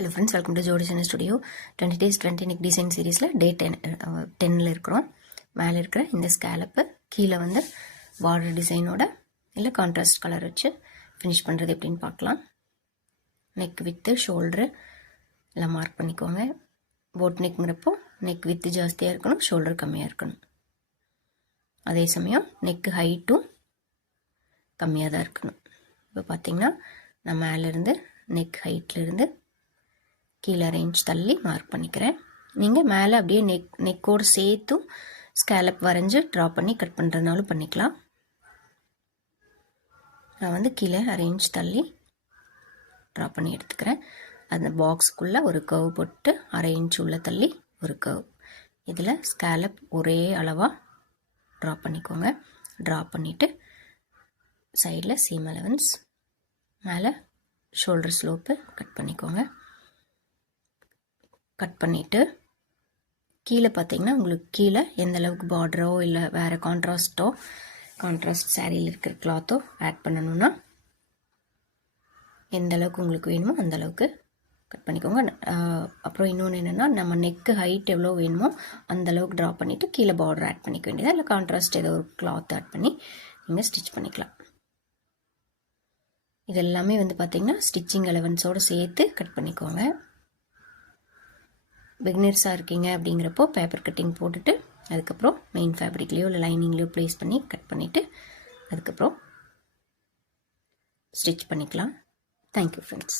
Hello friends, welcome to ஜோடி Chennai studio. 20 days 20 neck design சீரீஸில் டே 10ல் இருக்கிறோம். மேலே இருக்கிற இந்த ஸ்கேலப்பு கீழே வந்து பார்டர் டிசைனோட இல்லை கான்ட்ராஸ்ட் கலர் வச்சு ஃபினிஷ் பண்ணுறது எப்படின்னு பார்க்கலாம். நெக் வித்து ஷோல்ட்ரு எல்லாம் மார்க் பண்ணிக்கோங்க. போட் நெக்குங்கிறப்போ நெக் வித்து ஜாஸ்தியாக இருக்கணும், ஷோல்டர் கம்மியாக இருக்கணும். அதே சமயம் நெக்கு ஹைட்டும் கம்மியாக தான் இருக்கணும். இப்போ பார்த்திங்கன்னா நான் மேலேருந்து நெக் ஹைட்லேருந்து கீழே ரேஞ்ச் தள்ளி மார்க் பண்ணிக்கிறேன். நீங்கள் மேலே அப்படியே நெக்கோடு சேர்த்தும் ஸ்கேலப் வரைஞ்சி ட்ரா பண்ணி கட் பண்ணுறதுனாலும் பண்ணிக்கலாம். நான் வந்து கீழே அரேஞ்ச் தள்ளி ட்ரா பண்ணி எடுத்துக்கிறேன். அந்த பாக்ஸுக்குள்ளே ஒரு கர்வ் போட்டு அரேஞ்ச் உள்ள தள்ளி ஒரு கர்வ். இதில் ஸ்கேலப் ஒரே அளவாக ட்ரா பண்ணிக்கோங்க. ட்ரா பண்ணிவிட்டு சைடில் சீம் அலவன்ஸ், மேலே ஷோல்டர் ஸ்லோப்பு கட் பண்ணிக்கோங்க. கட் பண்ணிவிட்டு கீழே பார்த்தீங்கன்னா உங்களுக்கு கீழே எந்த அளவுக்கு பார்டரோ இல்லை வேறு கான்ட்ராஸ்ட் சாரியில் இருக்கிற கிளாத்தோ ஆட் பண்ணணுன்னா எந்த அளவுக்கு உங்களுக்கு வேணுமோ அந்த அளவுக்கு கட் பண்ணிக்கோங்க. அப்புறம் இன்னொன்று என்னென்னா, நம்ம நெக்கு ஹைட் எவ்வளோ வேணுமோ அந்த அளவுக்கு ட்ரா பண்ணிவிட்டு கீழே பார்டர் ஆட் பண்ணிக்க வேண்டியதா, இல்லை கான்ட்ராஸ்ட் ஏதோ ஒரு கிளாத் ஆட் பண்ணி நீங்கள் ஸ்டிச் பண்ணிக்கலாம். இது எல்லாமே வந்து பார்த்திங்கன்னா ஸ்டிச்சிங் அலவன்ஸோடு சேர்த்து கட் பண்ணிக்கோங்க. பிகினர்ஸாக இருக்கீங்க அப்படிங்கிறப்போ பேப்பர் கட்டிங் போட்டுட்டு அதுக்கப்புறம் மெயின் ஃபேப்ரிக்லேயோ இல்லை லைனிங்லேயோ ப்ளேஸ் பண்ணி கட் பண்ணிவிட்டு அதுக்கப்புறம் ஸ்டிச் பண்ணிக்கலாம். Thank you friends.